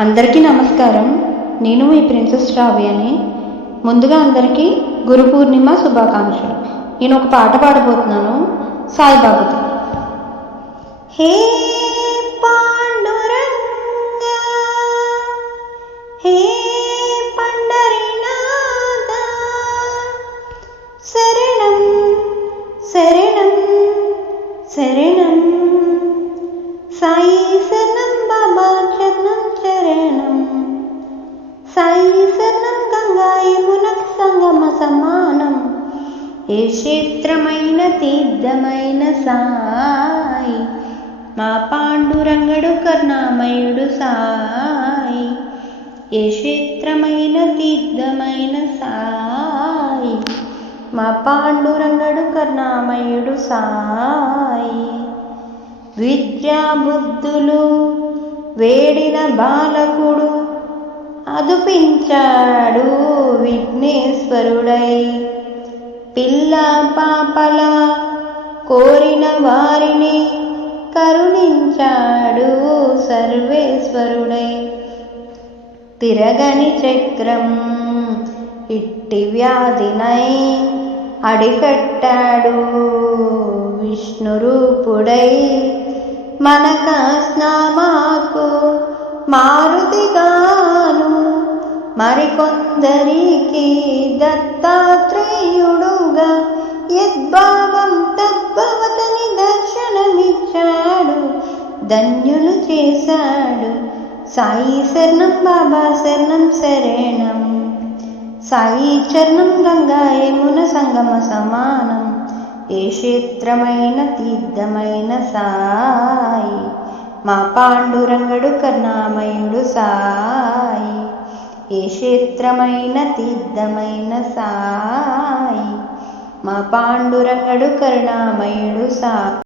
అందరికీ నమస్కారం. నేను మీ ప్రిన్సెస్ రావ్యాని ముందుగా అందరికీ గురు పూర్ణిమ శుభాకాంక్షలు. నేను ఒక పాట పాడబోతున్నాను. సాయిబాబుతో హే పాండురంగ హే పండరినాథ శరణం శరణం శరణం. యమునకు సమానం ఏ క్షేత్రమైన తీర్థమైన సాయి మా పాండురంగడు కరుణామయుడు సాయి. ఏ క్షేత్రమైన తీర్థమైన సాయి మా పాండురంగడు కరుణామయుడు సాయి. విద్యాబుద్ధులు వేడిన బాలకుడు అదుపించాడు. విఘ్నేశ్వరుడై. పిల్ల పాపల కోరిన వారిని కరుణించాడు సర్వేశ్వరుడై. తిరగని చక్రం ఇట్టి వ్యాధినై అడికట్టాడు విష్ణు రూపుడై మనక స్నామాకు మారుతిగా మరికొందరికి దత్తాత్రేయుడుగా యద్భావం తద్భవతని దర్శనమిచ్చాడు ధన్యులు చేశాడు. సాయి శరణం బాబా శరణం శరణం. సాయి చరణం గంగా యమున సంగమ సమానం. ఏ క్షేత్రమైన తీర్థమైన సాయి మా పాండురంగడు కర్ణామయుడు సాయి. ఏ క్షేత్రమైన తీర్థమైన సాయి. మా పాండురంగడు కరుణామయుడు సా